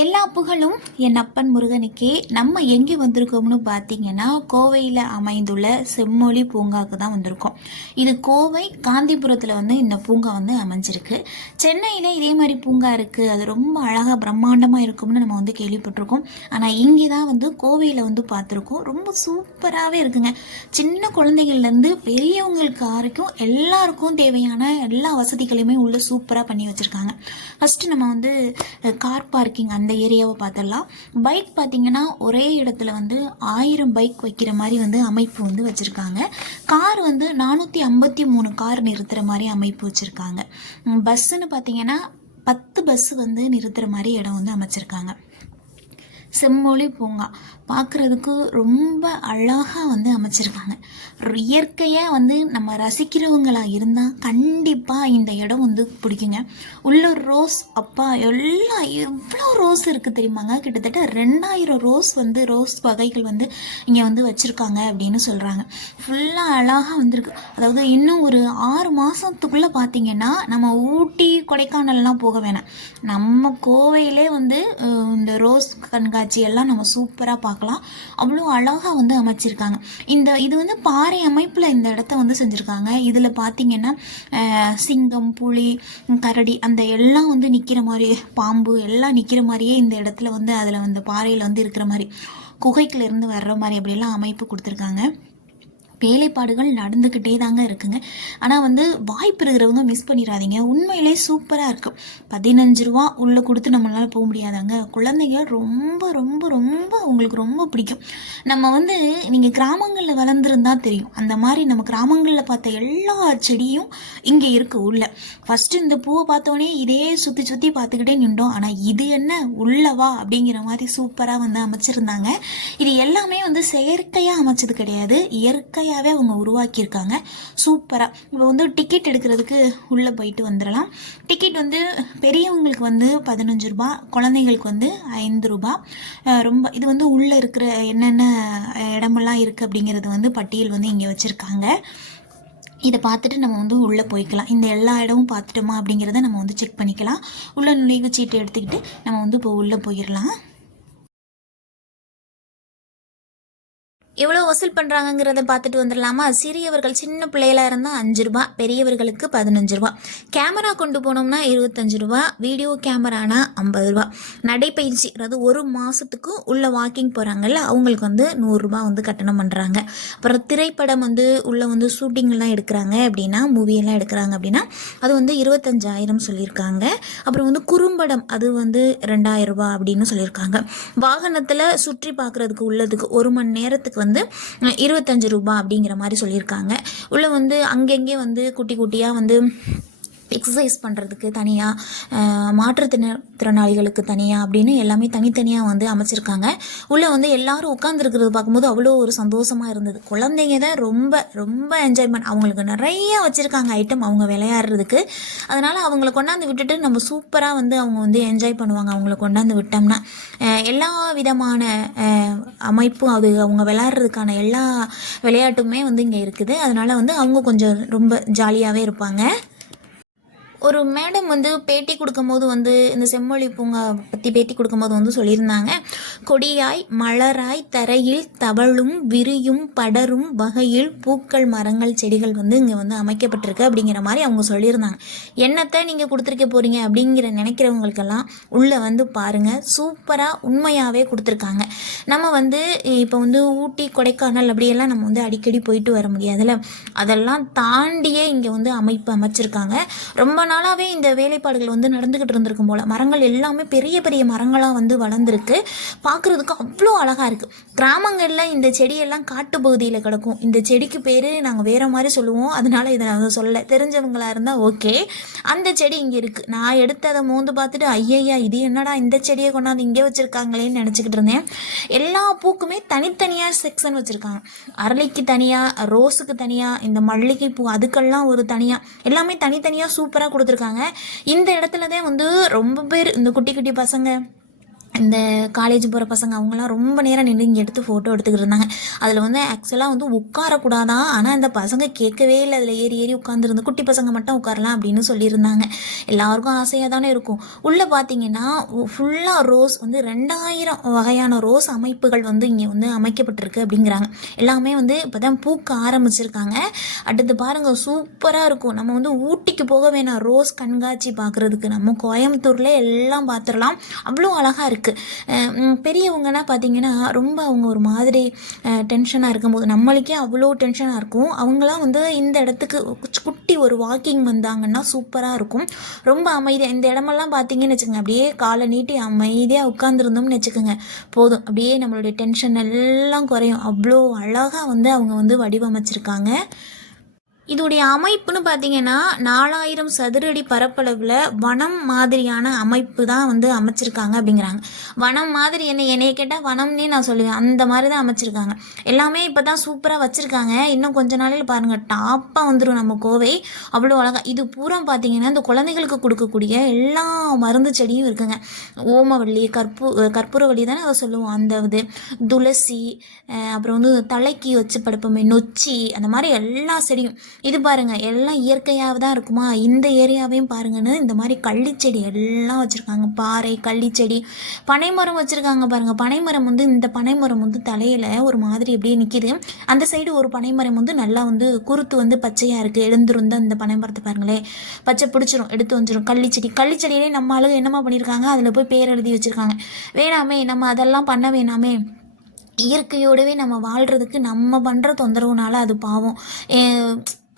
எல்லா புகழும் என் அப்பன் முருகனுக்கே. நம்ம எங்கே வந்திருக்கோம்னு பார்த்தீங்கன்னா கோவையில் அமைந்துள்ள செம்மொழி பூங்காவுக்கு தான் வந்திருக்கோம். இது கோவை காந்திபுரத்தில் வந்து இந்த பூங்கா வந்து அமைஞ்சிருக்கு. சென்னையில் இதே மாதிரி பூங்கா இருக்குது அது ரொம்ப அழகாக பிரம்மாண்டமாக இருக்கும்னு நம்ம வந்து கேள்விப்பட்டிருக்கோம். ஆனால் இங்கே தான் வந்து கோவையில் வந்து பார்த்துருக்கோம். ரொம்ப சூப்பராகவே இருக்குங்க. சின்ன குழந்தைகள்லேருந்து பெரியவங்களுக்கு வரைக்கும் எல்லாருக்கும் தேவையான எல்லா வசதிகளையுமே உள்ள சூப்பராக பண்ணி வச்சுருக்காங்க. ஃபஸ்ட்டு நம்ம வந்து கார் பார்க்கிங் அந்த ஏரியாவை பார்த்துடலாம். பைக் பார்த்தீங்கன்னா ஒரே இடத்துல வந்து ஆயிரம் பைக் வைக்கிற மாதிரி வந்து அமைப்பு வந்து வச்சுருக்காங்க. கார் வந்து நானூற்றி ஐம்பத்தி மூணு கார் நிறுத்துகிற மாதிரி அமைப்பு வச்சுருக்காங்க. பஸ்ஸுன்னு பார்த்தீங்கன்னா பத்து பஸ் வந்து நிறுத்துகிற மாதிரி இடம் வந்து அமைச்சிருக்காங்க. செம்மொழி பூங்கா. பார்க்குறதுக்கு ரொம்ப அழகாக வந்து அமைச்சிருக்காங்க. இயற்கையாக வந்து நம்ம ரசிக்கிறவங்களா இருந்தால் கண்டிப்பாக இந்த இடம் வந்து பிடிக்குங்க. உள்ள ரோஸ் அப்பா எல்லாம் எவ்வளோ ரோஸ் இருக்குது தெரியுமாங்க? கிட்டத்தட்ட ரெண்டாயிரம் ரோஸ் வந்து ரோஸ் வகைகள் வந்து இங்கே வந்து வச்சுருக்காங்க அப்படின்னு சொல்கிறாங்க ஃபுல்லாக அழகாக வந்திருக்கு. அதாவது இன்னும் ஒரு ஆறு மாதத்துக்குள்ளே பார்த்தீங்கன்னா நம்ம ஊட்டி கொடைக்கானல்லாம் போக வேணாம். நம்ம கோவையிலே வந்து இந்த ரோஸ் கண்காட்சி எல்லாம் நம்ம சூப்பராக பார்க்கலாம் அவ்வளோ அழகாக வந்து அமைச்சிருக்காங்க. இந்த இது வந்து பாறை அமைப்பில் இந்த இடத்த வந்து செஞ்சுருக்காங்க. இதில் பார்த்தீங்கன்னா சிங்கம் புலி கரடி அந்த எல்லாம் வந்து நிற்கிற மாதிரி பாம்பு எல்லாம் நிற்கிற மாதிரியே இந்த இடத்துல வந்து அதில் வந்து பாறையில் வந்து இருக்கிற மாதிரி குகைக்குள்ள வர்ற மாதிரி அப்படிலாம் அமைப்பு கொடுத்துருக்காங்க. வேலைப்பாடுகள் நடந்துக்கிட்டே தாங்க இருக்குங்க. ஆனால் வந்து வாய்ப்பு இருக்கிறவங்க மிஸ் பண்ணிடாதீங்க உண்மையிலே சூப்பராக இருக்கும். பதினஞ்சு ரூபா உள்ளே கொடுத்து நம்மளால் போக முடியாதாங்க. குழந்தைங்க ரொம்ப ரொம்ப ரொம்ப உங்களுக்கு ரொம்ப பிடிக்கும். நம்ம வந்து நீங்கள் கிராமங்களில் வளர்ந்துருந்தா தெரியும். அந்த மாதிரி நம்ம கிராமங்களில் பார்த்த எல்லா செடியும் இங்கே இருக்கு உள்ள. ஃபஸ்ட்டு இந்த பூவை பார்த்தோன்னே இதே சுற்றி சுற்றி பார்த்துக்கிட்டே நின்றோம். ஆனால் இது என்ன? உள்ளவா அப்படிங்கிற மாதிரி சூப்பராக வந்து அமைச்சிருந்தாங்க. இது எல்லாமே வந்து செயற்கையாக அமைச்சது கிடையாது. நிறையாவே அவங்க உருவாக்கியிருக்காங்க. சூப்பராக இப்போ வந்து டிக்கெட் எடுக்கிறதுக்கு உள்ளே போயிட்டு வந்துடலாம். டிக்கெட் வந்து பெரியவங்களுக்கு வந்து பதினஞ்சு ரூபா குழந்தைங்களுக்கு வந்து ஐந்து ரூபா. ரொம்ப இது வந்து உள்ளே இருக்கிற என்னென்ன இடமெல்லாம் இருக்குது அப்படிங்கிறது வந்து பட்டியல் வந்து இங்கே வச்சுருக்காங்க. இதை பார்த்துட்டு நம்ம வந்து உள்ளே போய்க்கலாம். இந்த எல்லா இடமும் பார்த்துட்டோமா அப்படிங்கிறத நம்ம வந்து செக் பண்ணிக்கலாம். உள்ள நுழைவு சீட்டு எடுத்துக்கிட்டு நம்ம வந்து இப்போ உள்ளே போயிடலாம். எவ்வளோ வசூல் பண்ணுறாங்கங்கிறத பார்த்துட்டு வந்துடலாமா? சிறியவர்கள் சின்ன பிள்ளைகளாக இருந்தால் அஞ்சு ரூபா பெரியவர்களுக்கு பதினஞ்சு ரூபா. கேமரா கொண்டு போனோம்னா இருபத்தஞ்சு ரூபா வீடியோ கேமரானா ஐம்பது ரூபா. நடைப்பயிற்சி அதாவது ஒரு மாதத்துக்கு உள்ள வாக்கிங் போகிறாங்கல்ல அவங்களுக்கு வந்து நூறுரூபா வந்து கட்டணம் பண்ணுறாங்க அப்புறம் திரைப்படம் வந்து உள்ள வந்து ஷூட்டிங்லாம் எடுக்கிறாங்க அப்படின்னா மூவியெல்லாம் எடுக்கிறாங்க அப்படின்னா அது வந்து இருபத்தஞ்சாயிரம் சொல்லியிருக்காங்க. அப்புறம் வந்து குறும்படம் அது வந்து ரெண்டாயிரம் ரூபா அப்படின்னு சொல்லியிருக்காங்க. வாகனத்தில் சுற்றி பார்க்குறதுக்கு உள்ளதுக்கு ஒரு மணி நேரத்துக்கு வந்து வந்து இருபத்தஞ்சு ரூபாய் அப்படிங்கிற மாதிரி சொல்லியிருக்காங்க. உள்ளே வந்து அங்கங்கே வந்து குட்டி குட்டியாக வந்து எக்ஸசைஸ் பண்ணுறதுக்கு தனியாக மாற்றுத்திற திறனாளிகளுக்கு தனியாக அப்படின்னு எல்லாமே தனித்தனியாக வந்து அமைச்சிருக்காங்க. உள்ளே வந்து எல்லாரும் உட்காந்துருக்கிறது பார்க்கும்போது அவ்வளோ ஒரு சந்தோஷமாக இருந்தது. குழந்தைங்க தான் ரொம்ப ரொம்ப என்ஜாய்மெண்ட் அவங்களுக்கு நிறைய வச்சுருக்காங்க ஐட்டம் அவங்க விளையாடுறதுக்கு. அதனால் அவங்கள கொண்டாந்து விட்டுட்டு நம்ம சூப்பராக வந்து அவங்க வந்து என்ஜாய் பண்ணுவாங்க. அவங்கள கொண்டாந்து விட்டோம்னா எல்லா விதமான அமைப்பும் அது அவங்க விளையாடுறதுக்கான எல்லா விளையாட்டுமே வந்து இங்கே இருக்குது. அதனால் வந்து அவங்க கொஞ்சம் ரொம்ப ஜாலியாகவே இருப்பாங்க. ஒரு மேடம் வந்து பேட்டி கொடுக்கும்போது வந்து இந்த செம்மொழி பூங்கா பற்றி பேட்டி கொடுக்கும்போது வந்து சொல்லியிருந்தாங்க. கொடியாய் மலராய் தரையில் தவழும் விரியும் படரும் வகையில் பூக்கள் மரங்கள் செடிகள் வந்து இங்கே வந்து அமைக்கப்பட்டிருக்கு அப்படிங்கிற மாதிரி அவங்க சொல்லியிருந்தாங்க. என்னத்தை நீங்கள் கொடுத்துருக்க போகிறீங்க அப்படிங்கிற நினைக்கிறவங்களுக்கெல்லாம் உள்ளே வந்து பாருங்கள் சூப்பராக உண்மையாகவே கொடுத்துருக்காங்க. நம்ம வந்து இப்போ வந்து ஊட்டி கொடைக்கானல் அப்படியெல்லாம் நம்ம வந்து அடிக்கடி போயிட்டு வர முடியாதுல்ல? அதெல்லாம் தாண்டியே இங்கே வந்து அமைப்பு அமைச்சிருக்காங்க. ரொம்ப நாளாகவே இந்த வேலைப்பாடுகள் வந்து நடந்துக்கிட்டு இருந்திருக்கும் போல். மரங்கள் எல்லாமே பெரிய பெரிய மரங்களாக வந்து வளர்ந்துருக்கு. பார்க்குறதுக்கு அவ்வளோ அழகாக இருக்குது கிராமங்களில் இந்த செடியெல்லாம் காட்டு பகுதியில் கிடக்கும். இந்த செடிக்கு பேர் நாங்கள் வேறு மாதிரி சொல்லுவோம். அதனால் இதை நான் சொல்ல தெரிஞ்சவங்களாக இருந்தால் ஓகே. அந்த செடி இங்கே இருக்குது நான் எடுத்து அதை மோந்து பார்த்துட்டு ஐயையா இது என்னடா இந்த செடியை கொண்டாந்து இங்கே வச்சுருக்காங்களேன்னு நினச்சிக்கிட்டு இருந்தேன். எல்லா பூக்குமே தனித்தனியாக செக்ஷன் வச்சுருக்காங்க. அரளிக்கு தனியாக ரோஸுக்கு தனியாக இந்த மல்லிகை பூ அதுக்கெல்லாம் ஒரு தனியாக எல்லாமே தனித்தனியாக சூப்பராக கொடுத்துருக்காங்க. இந்த இடத்துல தான் வந்து ரொம்ப பேர் இந்த குட்டி குட்டி பசங்க இந்த காலேஜ் போகிற பசங்க அவங்களாம் ரொம்ப நேரம் நின்று இங்கே எடுத்து ஃபோட்டோ எடுத்துக்கிட்டு இருந்தாங்க. அதில் வந்து ஆக்சுவலாக வந்து உட்காரக்கூடாதான் ஆனால் இந்த பசங்க கேட்கவே இல்லை. அதில் ஏறி ஏறி உட்காந்துருந்து குட்டி பசங்க மட்டும் உட்காரலாம் அப்படின்னு சொல்லியிருந்தாங்க. எல்லாருக்கும் ஆசையாக தானே இருக்கும். உள்ளே பார்த்தீங்கன்னா ஃபுல்லாக ரோஸ் வந்து ரெண்டாயிரம் வகையான ரோஸ் அமைப்புகள் வந்து இங்கே வந்து அமைக்கப்பட்டிருக்கு அப்படிங்கிறாங்க. எல்லாமே வந்து இப்போ தான் பூக்க ஆரம்பிச்சிருக்காங்க. அடுத்து பாருங்கள் சூப்பராக இருக்கும். நம்ம வந்து ஊட்டிக்கு போக வேணாம். ரோஸ் கண்காட்சி பார்க்குறதுக்கு நம்ம கோயம்புத்தூரில் எல்லாம் பார்த்துடலாம் அவ்வளோ அழகாக இருக்குது பெரியவங்கன்னா பார்த்தீங்கன்னா ரொம்ப அவங்க ஒரு மாதிரி டென்ஷனாக இருக்கும்போது நம்மளுக்கே அவ்வளோ டென்ஷனாக இருக்கும். அவங்களாம் வந்து இந்த இடத்துக்கு குட்டி ஒரு வாக்கிங் வந்தாங்கன்னா சூப்பராக இருக்கும். ரொம்ப அமைதியாக இந்த இடமெல்லாம் பார்த்தீங்கன்னு வச்சுக்கோங்க அப்படியே காலை நீட்டி அமைதியாக உட்காந்துருந்தோம்னு வச்சுக்கோங்க போதும். அப்படியே நம்மளுடைய டென்ஷன் எல்லாம் குறையும். அவ்வளோ அழகாக வந்து அவங்க வந்து வடிவமைச்சிருக்காங்க. இதோடைய அமைப்புன்னு பார்த்தீங்கன்னா நாலாயிரம் சதுரடி பரப்பளவில் வனம் மாதிரியான அமைப்பு தான் வந்து அமைச்சிருக்காங்க அப்படிங்கிறாங்க. வனம் மாதிரி என்ன? என்னைய கேட்டால் வனம்னே நான் சொல்லுவேன். அந்த மாதிரி தான் அமைச்சிருக்காங்க. எல்லாமே இப்போ தான் சூப்பராக வச்சுருக்காங்க. இன்னும் கொஞ்ச நாளில் பாருங்கள் டாப்பாக வந்துடும் நம்ம கோவை. அவ்வளோ அழகாக இது பூரா பார்த்தீங்கன்னா இந்த குழந்தைகளுக்கு கொடுக்கக்கூடிய எல்லா மருந்து செடியும் இருக்குங்க. ஓமவள்ளி கற்பூ கற்பூரவள்ளி தானே அதை சொல்லுவோம். அந்த இது துளசி அப்புறம் வந்து தலைக்கு வச்சு படுப்போமே நொச்சி அந்த மாதிரி எல்லா செடியும். இது பாருங்க எல்லாம் இயற்கையாக தான் இருக்குமா? இந்த ஏரியாவையும் பாருங்கன்னு இந்த மாதிரி கள்ளிச்செடி எல்லாம் வச்சுருக்காங்க. பாறை கள்ளிச்செடி பனைமரம் வச்சுருக்காங்க பாருங்கள் பனைமரம் வந்து இந்த பனைமரம் வந்து தலையில் ஒரு மாதிரி அப்படியே நிற்கிது அந்த சைடு ஒரு பனைமரம் வந்து நல்லா வந்து குருத்து வந்து பச்சையாக இருக்குது எழுந்திருந்த இந்த பனைமரத்தை பாருங்களேன் பச்சை பிடிச்சிரும் எடுத்து வந்துடும் கள்ளிச்செடி கள்ளிச்செடியிலே நம்ம அளவு என்னமா பண்ணியிருக்காங்க அதில் போய் பேர் எழுதி வச்சுருக்காங்க. வேணாமே நம்ம அதெல்லாம் பண்ண வேணாமே. இயற்கையோடவே நம்ம வாழ்கிறதுக்கு நம்ம பண்ணுற தொந்தரவுனால அது பாவம்.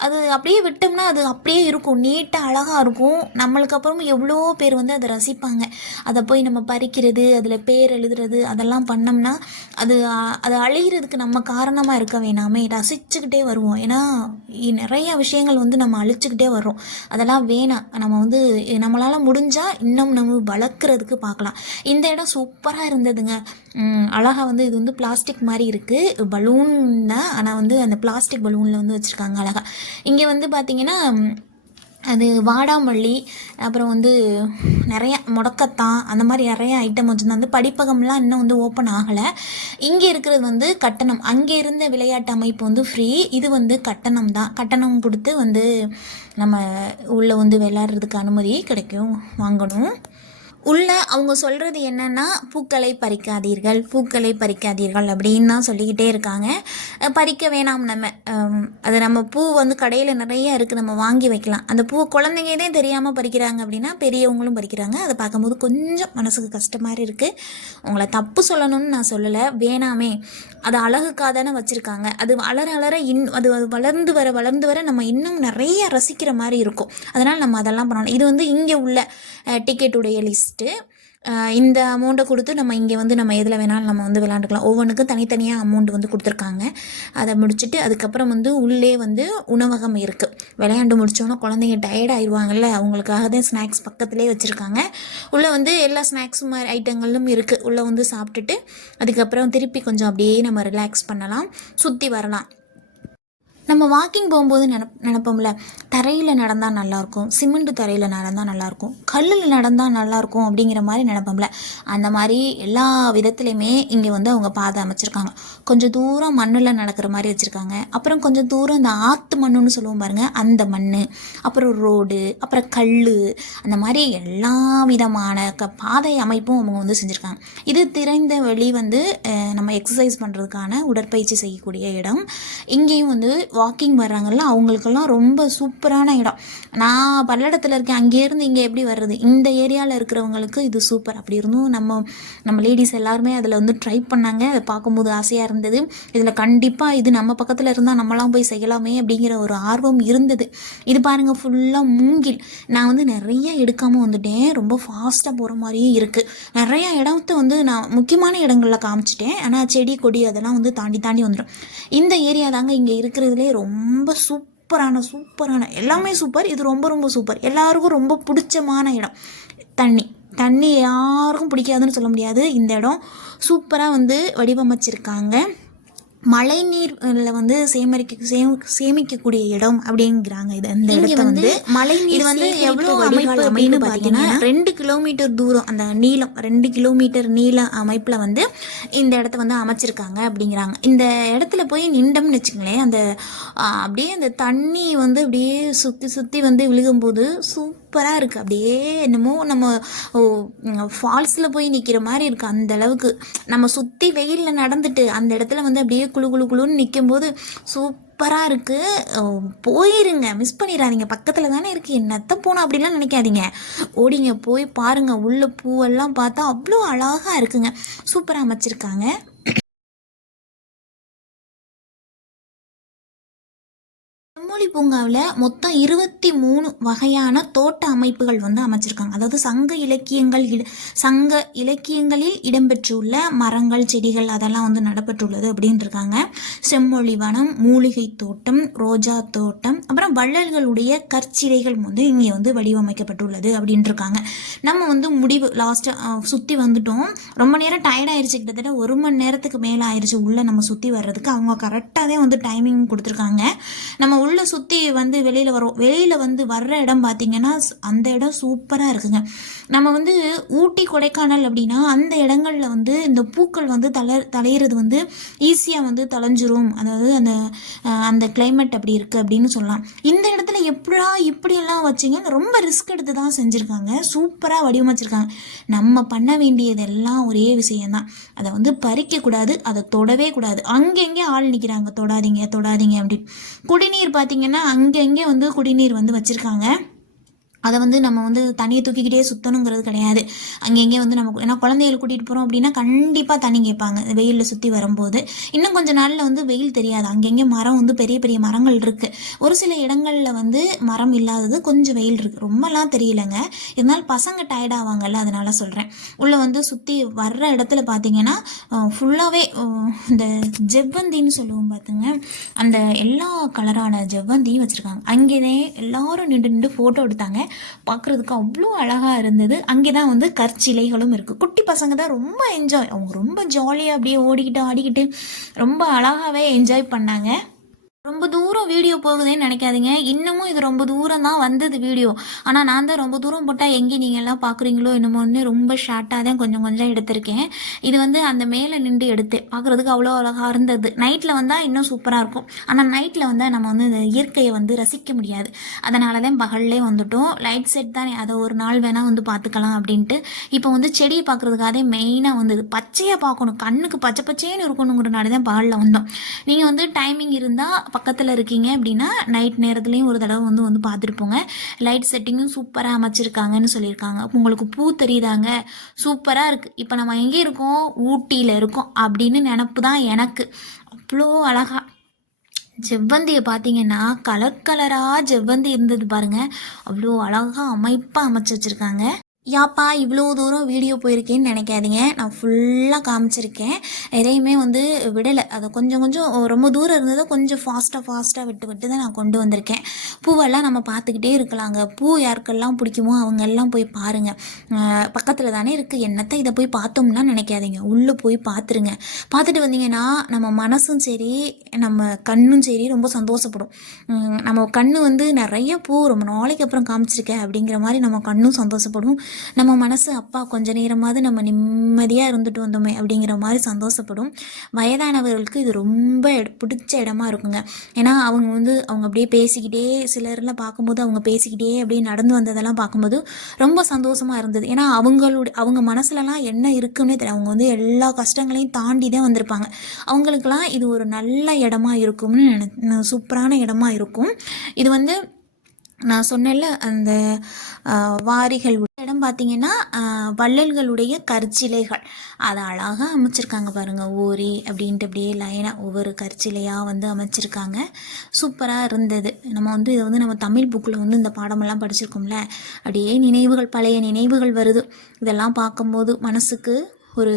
அது அப்படியே விட்டோம்னா அது அப்படியே இருக்கும். நீட்டாக அழகாக இருக்கும். நம்மளுக்கு அப்புறம் எவ்வளோ பேர் வந்து அதை ரசிப்பாங்க. அதை போய் நம்ம பறிக்கிறது அதில் பேர் எழுதுறது அதெல்லாம் பண்ணோம்னா அது அது அழிகிறதுக்கு நம்ம காரணமாக இருக்க வேணாமே. ரசிச்சுக்கிட்டே வருவோம். ஏன்னா நிறைய விஷயங்கள் வந்து நம்ம அழிச்சுக்கிட்டே வர்றோம். அதெல்லாம் வேணாம். நம்ம வந்து நம்மளால் முடிஞ்சால் இன்னும் நம்ம வளர்க்குறதுக்கு பார்க்கலாம். இந்த இடம் சூப்பராக இருந்ததுங்க. அழகாக வந்து இது வந்து பிளாஸ்டிக் மாதிரி இருக்குது பலூன் தான் ஆனால் வந்து அந்த பிளாஸ்டிக் பலூனில் வந்து வச்சுருக்காங்க அழகா. இங்கே வந்து பார்த்திங்கன்னா அது வாடாமல்லி அப்புறம் வந்து நிறைய முடக்கத்தான் அந்த மாதிரி நிறைய ஐட்டம் வச்சுருந்தா வந்து படிப்பகம்லாம் இன்னும் வந்து ஓப்பன் ஆகலை. இங்கே இருக்கிறது வந்து கட்டணம். அங்கே இருந்த விளையாட்டு அமைப்பு வந்து ஃப்ரீ இது வந்து கட்டணம் தான். கட்டணம் கொடுத்து வந்து நம்ம உள்ளே வந்து விளையாடுறதுக்கு அனுமதி கிடைக்கும். வாங்கணும். உள்ள அவங்க சொல்கிறது என்னென்னா பூக்களை பறிக்காதீர்கள் பூக்களை பறிக்காதீர்கள் அப்படின்னு தான் சொல்லிக்கிட்டே இருக்காங்க. பறிக்க வேணாம் நம்ம. அது நம்ம பூ வந்து கடையில் நிறைய இருக்குது நம்ம வாங்கி வைக்கலாம். அந்த பூ குழந்தைங்கதே தெரியாமல் பறிக்கிறாங்க அப்படின்னா பெரியவங்களும் பறிக்கிறாங்க. அதை பார்க்கும்போது கொஞ்சம் மனசுக்கு கஷ்டமாக இருக்குது உங்களை தப்பு சொல்லணும்னு நான் சொல்லலை வேணாமே. அது அழகுக்காக தானே வச்சுருக்காங்க. அது வளர வளர இன் அது வளர்ந்து வர வளர்ந்து வர நம்ம இன்னும் நிறைய ரசிக்கிற மாதிரி இருக்கும். அதனால் நம்ம அதெல்லாம் பண்ணணும். இது வந்து இங்கே உள்ள டிக்கெட்டுடைய ஃபஸ்ட்டு இந்த அமௌண்ட்டை கொடுத்து நம்ம இங்கே வந்து நம்ம எதில் வேணாலும் நம்ம வந்து விளாண்டுக்கலாம். ஒவ்வொன்றுக்கும் தனித்தனியாக அமௌண்ட் வந்து கொடுத்துருக்காங்க. அதை முடிச்சுட்டு அதுக்கப்புறம் வந்து உள்ளே வந்து உணவகம் இருக்குது விளையாண்டு முடித்தோன்னா குழந்தைங்க டயர்ட் ஆயிடுவாங்கல்ல அவங்களுக்காக தான் ஸ்நாக்ஸ் பக்கத்துலேயே வச்சுருக்காங்க. உள்ளே வந்து எல்லா ஸ்நாக்ஸ் மாதிரி ஐட்டங்களும் இருக்குது உள்ளே வந்து சாப்பிட்டுட்டு அதுக்கப்புறம் திருப்பி கொஞ்சம் அப்படியே நம்ம ரிலாக்ஸ் பண்ணலாம். சுற்றி வரலாம். நம்ம வாக்கிங் போகும்போது நினப் நினப்போம்ல தரையில் நடந்தால் நல்லாயிருக்கும் சிமெண்ட் தரையில் நடந்தால் நல்லாயிருக்கும் கல்லில் நடந்தால் நல்லாயிருக்கும் அப்படிங்கிற மாதிரி நினப்போம்ல. அந்த மாதிரி எல்லா விதத்துலையுமே இங்கே வந்து அவங்க பாதை அமைச்சிருக்காங்க. கொஞ்சம் தூரம் மண்ணில் நடக்கிற மாதிரி வச்சுருக்காங்க. அப்புறம் கொஞ்சம் தூரம் இந்த ஆற்று மண்ணுன்னு சொல்லுவோம் பாருங்கள் அந்த மண் அப்புறம் ரோடு அப்புறம் கல் அந்த மாதிரி எல்லா விதமான க பாதை அமைப்பும் அவங்க வந்து செஞ்சுருக்காங்க. இது திறந்த வழி வந்து நம்ம எக்ஸசைஸ் பண்ணுறதுக்கான உடற்பயிற்சி செய்யக்கூடிய இடம். இங்கேயும் வந்து வாக்கிங் வர்றாங்கல்ல அவங்களுக்கெல்லாம் ரொம்ப சூப்பரான இடம். நான் பல்லடத்தில் இருக்கேன் அங்கேருந்து இங்கே எப்படி வர்றது? இந்த ஏரியாவில் இருக்கிறவங்களுக்கு இது சூப்பர். அப்படி இருந்தும் நம்ம நம்ம லேடிஸ் எல்லாருமே அதில் வந்து ட்ரை பண்ணாங்க. அதை பார்க்கும்போது ஆசையாக இருந்தது. இதில் கண்டிப்பாக இது நம்ம பக்கத்தில் இருந்தால் நம்மளாம் போய் செய்யலாமே அப்படிங்கிற ஒரு ஆர்வம் இருந்தது. இது பாருங்கள் ஃபுல்லாக மூங்கில். நான் வந்து நிறைய எடுக்காமல் வந்துட்டேன். ரொம்ப ஃபாஸ்ட்டாக போகிற மாதிரியும் இருக்குது நிறைய இடத்த வந்து நான் முக்கியமான இடங்களில் காமிச்சிட்டேன். ஆனால் செடி கொடி அதெல்லாம் வந்து தாண்டி தாண்டி வந்துடும் இந்த ஏரியா தாங்க இங்கே இருக்கிறதுல ரொம்ப சூப்பரான சூப்பரான எல்லாமே சூப்பர் இது ரொம்ப ரொம்ப சூப்பர். எல்லாருக்கும் ரொம்ப பிடிச்சமான இடம். தண்ணி. தண்ணி யாருக்கும் பிடிக்காதுன்னு சொல்ல முடியாது. இந்த இடம் சூப்பராக வந்து வடிவமைச்சிருக்காங்க. மழை நீர்ல வந்து சேமரிக்க சேம சேமிக்கக்கூடிய இடம் அப்படிங்கிறாங்க. இது இந்த இடத்த வந்து மழை இது வந்து எவ்வளோ அமைப்பு அப்படின்னு பார்த்தீங்கன்னா ரெண்டு கிலோமீட்டர் தூரம் அந்த நீளம் ரெண்டு கிலோமீட்டர் நீள அமைப்பில் வந்து இந்த இடத்த வந்து அமைச்சிருக்காங்க அப்படிங்கிறாங்க. இந்த இடத்துல போய் நின்றோம்னு வச்சுங்களேன் அந்த அப்படியே அந்த தண்ணி வந்து அப்படியே சுற்றி சுற்றி வந்து விழுகும்போது சூப்பராக இருக்குது அப்படியே என்னமோ நம்ம ஃபால்ஸில் போய் நிற்கிற மாதிரி இருக்குது அந்த அளவுக்கு. நம்ம சுற்றி வெயிலில் நடந்துட்டு அந்த இடத்துல வந்து அப்படியே குளு குழு குளுன்னு நிற்கும்போது சூப்பராக இருக்குது போயிருங்க. மிஸ் பண்ணிடாதீங்க. பக்கத்தில் தானே இருக்குது என்னத்த போகணும் அப்படிலாம் நினைக்காதீங்க. ஓடிங்க போய் பாருங்கள் உள்ள பூவெல்லாம் பார்த்தா அவ்வளோ அழகாக இருக்குங்க. சூப்பராக அமைச்சிருக்காங்க. செம்மொழி பூங்காவில் மொத்தம் இருபத்தி மூணு வகையான தோட்ட அமைப்புகள் வந்து அமைச்சிருக்காங்க. அதாவது சங்க இலக்கியங்கள் இட சங்க இலக்கியங்களில் இடம்பெற்றுள்ள மரங்கள் செடிகள் அதெல்லாம் வந்து நடப்பட்டுள்ளது அப்படின்ட்டுருக்காங்க செம்மொழி வனம் மூலிகை தோட்டம் ரோஜா தோட்டம் அப்புறம் வள்ளல்களுடைய கற்சிலைகள் வந்து இங்கே வந்து வடிவமைக்கப்பட்டுள்ளது அப்படின்ட்டுருக்காங்க நம்ம வந்து முடிவு லாஸ்ட்டாக சுற்றி வந்துட்டோம். ரொம்ப நேரம் டயர்டாயிருச்சு கிட்டத்தட்ட ஒரு மணி நேரத்துக்கு மேலே ஆயிடுச்சு உள்ளே நம்ம சுற்றி வர்றதுக்கு. அவங்க கரெக்டாகவே வந்து டைமிங் கொடுத்துருக்காங்க. நம்ம உள்ளே சுற்றி வந்து வெளியில் வரும். வெளியில் வந்து வர்ற இடம் பார்த்தீங்கன்னா அந்த இடம் சூப்பராக இருக்குங்க. நம்ம வந்து ஊட்டி கொடைக்கானல் அப்படின்னா அந்த இடங்கள்ல வந்து இந்த பூக்கள் வந்து தள தலையிறது வந்து ஈஸியாக வந்து தலைஞ்சிரும் அதாவது அந்த அந்த கிளைமேட் அப்படி இருக்குது அப்படின்னு சொல்லலாம். இந்த இடத்துல எப்படா இப்படியெல்லாம் வச்சிங்க? ரொம்ப ரிஸ்க் எடுத்து தான் செஞ்சுருக்காங்க. சூப்பராக வடிவமைச்சிருக்காங்க. நம்ம பண்ண வேண்டியதெல்லாம் ஒரே விஷயம்தான். அதை வந்து பறிக்கக்கூடாது அதை தொடவே கூடாது. அங்கெங்கே ஆள் நிற்கிறாங்க தொடாதீங்க தொடாதீங்க அப்படின்னு. குடிநீர் பார்த்தீங்கன்னா அங்கங்கே வந்து குடிநீர் வந்து வச்சுருக்காங்க. அதை வந்து நம்ம வந்து தண்ணியை தூக்கிக்கிட்டே சுற்றணுங்கிறது கிடையாது. அங்கங்கே வந்து நம்ம ஏன்னா குழந்தைகள் கூட்டிகிட்டு போகிறோம் அப்படின்னா கண்டிப்பாக தண்ணி கேட்பாங்க. வெயிலில் சுற்றி வரும்போது. இன்னும் கொஞ்சம் நாளில் வந்து வெயில் தெரியாது. அங்கங்கே மரம் வந்து பெரிய பெரிய மரங்கள் இருக்குது ஒரு சில இடங்களில் வந்து மரம் இல்லாதது கொஞ்சம் வெயில் இருக்குது ரொம்பலாம் தெரியலங்க. இருந்தாலும் பசங்க டயர்ட் ஆவாங்கல்ல அதனால சொல்கிறேன் உள்ளே வந்து சுற்றி வர்ற இடத்துல பார்த்தீங்கன்னா ஃபுல்லாகவே இந்த ஜெவ்வந்தின்னு சொல்லுவோம் பார்த்துங்க அந்த எல்லா கலரான ஜெவ்வந்தியும் வச்சுருக்காங்க. அங்கேயே எல்லாரும் நின்று நின்று ஃபோட்டோ எடுத்தாங்க. பார்க்குறதுக்கு அவ்வளோ அழகாக இருந்தது. அங்கே தான் வந்து கற்சிலைகளும் இருக்குது குட்டி பசங்க தான் ரொம்ப என்ஜாய் அவங்க ரொம்ப ஜாலியாக அப்படியே ஓடிக்கிட்டு ஆடிக்கிட்டு ரொம்ப அழகாகவே என்ஜாய் பண்ணாங்க. ரொம்ப தூரம் வீடியோ போகுதுன்னு நினைக்காதீங்க. இன்னமும் இது ரொம்ப தூரம் தான் வந்தது வீடியோ. ஆனால் நான் தான் ரொம்ப தூரம் போட்டால் எங்கே நீங்கள் எல்லாம் பார்க்குறீங்களோ என்னமோன்னு ரொம்ப ஷார்ட்டாக தான் கொஞ்சம் கொஞ்சம் எடுத்திருக்கேன். இது வந்து அந்த மேலே நின்று எடுத்தேன் பார்க்குறதுக்கு அவ்வளோ அழகாக இருந்தது. நைட்டில் வந்தால் இன்னும் சூப்பராக இருக்கும். ஆனால் நைட்டில் வந்தால் நம்ம வந்து இந்த இயற்கையை வந்து ரசிக்க முடியாது. அதனால தான் பகல்லே வந்துட்டோம். லைட் செட் தானே அதை ஒரு நாள் வேணால் வந்து பார்த்துக்கலாம் அப்படின்ட்டு. இப்போ வந்து செடியை பார்க்குறதுக்காக மெயினாக வந்தது. பச்சையாக பார்க்கணும் கண்ணுக்கு பச்சை பச்சைன்னு இருக்கணுங்கிறனால தான் பகலில் வந்தோம். நீங்கள் வந்து டைமிங் இருந்தால் பக்கத்தில் இருக்கீங்க அப்படின்னா நைட் நேரத்துலையும் ஒரு தடவை வந்து வந்து பார்த்துட்டு போங்க லைட் செட்டிங்கும் சூப்பராக அமைச்சிருக்காங்கன்னு சொல்லியிருக்காங்க. உங்களுக்கு பூ தெரியுதாங்க? சூப்பராக இருக்குது இப்போ நம்ம எங்கே இருக்கோம்? ஊட்டியில் இருக்கோம் அப்படின்னு நினப்பு தான் எனக்கு. அவ்வளோ அழகாக செவ்வந்தியை பார்த்தீங்கன்னா கலர் கலராக செவ்வந்தி இருந்தது பாருங்கள் அவ்வளோ அழகாக அமைப்பாக அமைச்சு வச்சுருக்காங்க. யாப்பா இவ்வளோ தூரம் வீடியோ போயிருக்கேன்னு நினைக்காதீங்க. நான் ஃபுல்லாக காமிச்சிருக்கேன். எதையுமே வந்து விடலை. அதை கொஞ்சம் கொஞ்சம் ரொம்ப தூரம் இருந்ததை கொஞ்சம் ஃபாஸ்ட்டாக ஃபாஸ்ட்டாக விட்டு விட்டு தான் நான் கொண்டு வந்திருக்கேன். பூவெல்லாம் நம்ம பார்த்துக்கிட்டே இருக்கலாங்க. பூ யாருக்கெல்லாம் பிடிக்குமோ அவங்க எல்லாம் போய் பாருங்கள் பக்கத்தில் தானே இருக்குது என்னத்தை இதை போய் பார்த்தோம்னா நினைக்காதீங்க. உள்ளே போய் பார்த்துருங்க. பார்த்துட்டு வந்தீங்கன்னா நம்ம மனசும் சரி நம்ம கண்ணும் சரி ரொம்ப சந்தோஷப்படும். நம்ம கண்ணு வந்து நிறைய பூ ரொம்ப நாளைக்கு அப்புறம் காமிச்சிருக்கேன் அப்படிங்கிற மாதிரி நம்ம கண்ணும் சந்தோஷப்படும். நம்ம மனசு அப்பா கொஞ்ச நேரமாவது நம்ம நிம்மதியாக இருந்துட்டு வந்தோமே அப்படிங்கிற மாதிரி சந்தோஷப்படும். வயதானவர்களுக்கு இது ரொம்ப பிடிச்ச இடமா இருக்குங்க. ஏன்னா அவங்க வந்து அவங்க அப்படியே பேசிக்கிட்டே சிலர்லாம் பார்க்கும்போது அவங்க பேசிக்கிட்டே அப்படியே நடந்து வந்ததெல்லாம் பார்க்கும்போது ரொம்ப சந்தோஷமாக இருந்தது. ஏன்னா அவங்களுடைய அவங்க மனசுலலாம் என்ன இருக்குன்னே தெரியும் அவங்க வந்து எல்லா கஷ்டங்களையும் தாண்டி தான் வந்திருப்பாங்க. அவங்களுக்கெல்லாம் இது ஒரு நல்ல இடமா இருக்கும்னு நினை சூப்பரான இடமா இருக்கும். இது வந்து நான் சொன்னேன்ல அந்த வாரிகள் இடம் பார்த்தீங்கன்னா வள்ளல்களுடைய கற்சிலைகள். அதை அழகாக அமைச்சிருக்காங்க பாருங்கள் ஓரி அப்படின்ட்டு அப்படியே லைனாக ஒவ்வொரு கற்சிலையாக வந்து அமைச்சிருக்காங்க. சூப்பராக இருந்தது. நம்ம வந்து இதை வந்து நம்ம தமிழ் புக்கில் வந்து இந்த பாடமெல்லாம் படிச்சிருக்கோம்ல. அப்படியே நினைவுகள் பழைய நினைவுகள் வருது. இதெல்லாம் பார்க்கும்போது மனசுக்கு ஒரு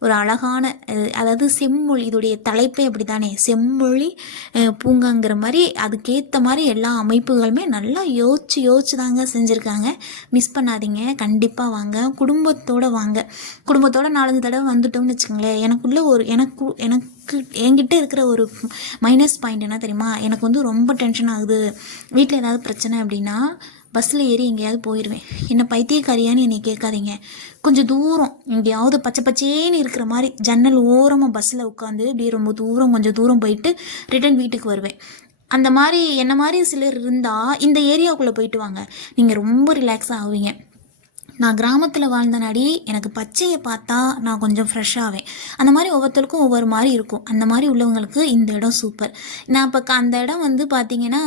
ஒரு அழகான அதாவது செம்மொழி இதோடைய தலைப்பே அப்படி தானே செம்மொழி பூங்காங்கிற மாதிரி அதுக்கேற்ற மாதிரி எல்லா அமைப்புகளுமே நல்லா யோசிச்சு யோசிச்சு தாங்க செஞ்சுருக்காங்க. மிஸ் பண்ணாதீங்க. கண்டிப்பாக வாங்க. குடும்பத்தோடு வாங்க. குடும்பத்தோடு நாலஞ்சு தடவை வந்துட்டோம்னு வச்சுக்கோங்களேன். எனக்குள்ள ஒரு எனக்கு எனக்கு என்கிட்ட இருக்கிற ஒரு மைனஸ் பாயிண்ட் என்ன தெரியுமா? எனக்கு வந்து ரொம்ப டென்ஷன் ஆகுது. வீட்டில் ஏதாவது பிரச்சனை அப்படின்னா பஸ்ஸில் ஏறி எங்கேயாவது போயிடுவேன் என்ன பைத்தியக்காரியான்னு என்னை கேட்காதீங்க. கொஞ்சம் தூரம் எங்கேயாவது பச்சை பச்சேன்னு இருக்கிற மாதிரி ஜன்னல் ஓரமாக பஸ்ஸில் உட்காந்து இப்படியே ரொம்ப தூரம் கொஞ்சம் தூரம் போயிட்டு ரிட்டர்ன் வீட்டுக்கு வருவேன். அந்த மாதிரி என்ன மாதிரி சிலர் இருந்தால் இந்த ஏரியாவுக்குள்ளே போயிட்டு வாங்க. நீங்கள் ரொம்ப ரிலாக்ஸாக ஆகுவீங்க. நான் கிராமத்தில் வாழ்ந்த நாடி எனக்கு பச்சையை பார்த்தா நான் கொஞ்சம் ஃப்ரெஷ் ஆவேன். அந்த மாதிரி ஒவ்வொருத்தருக்கும் ஒவ்வொரு மாதிரி இருக்கும். அந்த மாதிரி உள்ளவங்களுக்கு இந்த இடம் சூப்பர் நான் இப்போ அந்த இடம் வந்து பார்த்திங்கன்னா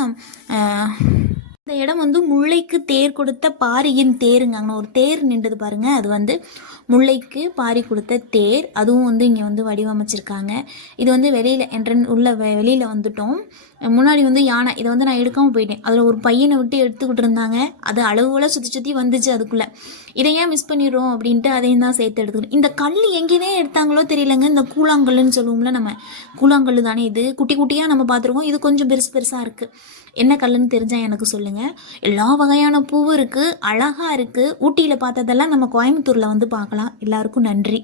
இந்த இடம் வந்து முல்லைக்கு தேர் கொடுத்த பாரியின் தேருங்க. அங்கே ஒரு தேர் நின்றது பாருங்க. அது வந்து முல்லைக்கு பாரி கொடுத்த தேர். அதுவும் வந்து இங்கே வந்து வடிவமைச்சிருக்காங்க. இது வந்து வெளியில் என்ட்ரன் உள்ள வெ- வெளியில் வந்துட்டோம். முன்னாடி வந்து யானை. இதை வந்து நான் எடுக்காமல் போயிட்டேன். அதில் ஒரு பையனை விட்டு எடுத்துக்கிட்டு இருந்தாங்க. அது அளவுல சுற்றி சுற்றி வந்துச்சு அதுக்குள்ளே. இதை ஏன் மிஸ் பண்ணிடுறோம் அப்படின்ட்டு அதையும் தான் சேர்த்து எடுத்துக்கணும் இந்த கல் எங்கேயே எடுத்தாங்களோ தெரியலங்க. இந்த கூழாங்கல்லுன்னு சொல்லுவோம்ல நம்ம. கூழாங்கல் தானே இது. குட்டி குட்டியாக நம்ம பார்த்துருக்கோம். இது கொஞ்சம் பெருசு பெருசாக இருக்குது என்ன கல்லுன்னு தெரிஞ்சால் எனக்கு சொல்லுங்கள் எல்லா வகையான பூவும் இருக்குது அழகாக இருக்குது ஊட்டியில் பார்த்ததெல்லாம் நம்ம கோயம்புத்தூரில் வந்து பார்க்கலாம். எல்லாருக்கும் நன்றி.